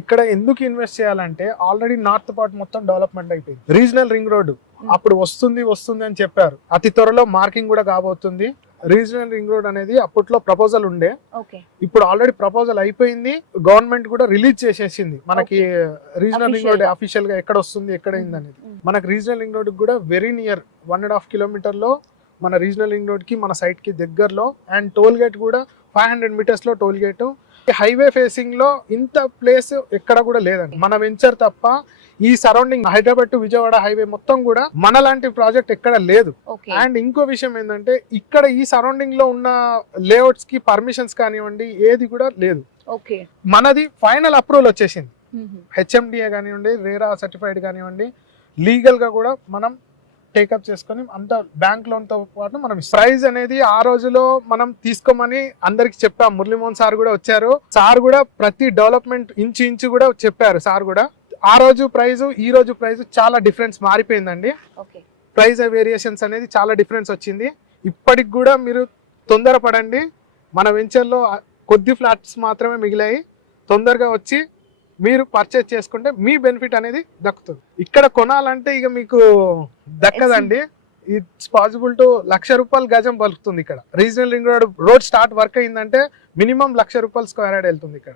ఇక్కడ ఎందుకు ఇన్వెస్ట్ చేయాలంటే ఆల్రెడీ నార్త్ పార్ట్ మొత్తం డెవలప్మెంట్ అయిపోయింది. రీజనల్ రింగ్ రోడ్ అప్పుడు వస్తుంది అని చెప్పారు. అతి త్వరలో మార్కింగ్ కూడా కాబోతుంది. రీజనల్ రింగ్ రోడ్ అనేది అప్పట్లో ప్రపోజల్ ఉండే, ఇప్పుడు ఆల్రెడీ ప్రపోజల్ అయిపోయింది. గవర్నమెంట్ కూడా రిలీజ్ చేసేసింది మనకి రీజనల్ రింగ్ రోడ్ అఫీషియల్ గా ఎక్కడ వస్తుంది ఎక్కడ అయింది అనేది. మనకి రీజనల్ రింగ్ రోడ్ కూడా వెరీ నియర్ 1.5 కిలోమీటర్ లో మన రీజనల్ రింగ్ రోడ్ కి మన సైట్ కి దగ్గరలో. అండ్ టోల్ గేట్ కూడా 500 మీటర్స్ లో టోల్ గేట్. హైవే ఫేసింగ్ లో ఇంత ప్లేస్ ఎక్కడ కూడా లేదండి మన వెంచర్ తప్ప. ఈ surrounding Hyderabad to Vijayawada highway మొత్తం కూడా మన లాంటి ప్రాజెక్ట్ ఎక్కడ లేదు. అండ్ ఇంకో విషయం ఏంటంటే ఇక్కడ ఈ సరౌండింగ్ లో ఉన్న లేఅవుట్స్ కి పర్మిషన్స్ కానివ్వండి ఏది కూడా లేదు. మనది ఫైనల్ అప్రూవల్ వచ్చేసింది. హెచ్ఎండిఏ కానివ్వండి, రేరా సర్టిఫైడ్ కానివ్వండి, లీగల్ గా కూడా మనం టేకప్ చేసుకొని అంత బ్యాంక్ లోన్ తో పాటు మనం ప్రైజ్ అనేది ఆ రోజులో మనం తీసుకోమని అందరికి చెప్పాం. మురళీమోహన్ సార్ కూడా వచ్చారు. సార్ కూడా ప్రతి డెవలప్మెంట్ ఇంచు కూడా చెప్పారు. సార్ కూడా ఆ రోజు ప్రైజ్ ఈ రోజు ప్రైజ్ చాలా డిఫరెన్స్ మారిపోయిందండి. ప్రైజ్ వేరియేషన్స్ అనేది చాలా డిఫరెన్స్ వచ్చింది. ఇప్పటికి కూడా మీరు తొందరపడండి. మన వెంచర్ లో కొద్ది ఫ్లాట్స్ మాత్రమే మిగిలాయి. తొందరగా వచ్చి మీరు పర్చేజ్ చేసుకుంటే మీ బెనిఫిట్ అనేది దక్కుతుంది. ఇక్కడ కొనాలంటే ఇక మీకు దక్కదండి. ఇట్స్ పాసిబుల్ టు ₹1,00,000 గజం పలుకుతుంది ఇక్కడ. Regional ring road start work అయిందంటే మినిమం ₹1,00,000 స్క్వేర్ యార్డ్ వెళ్తుంది ఇక్కడ.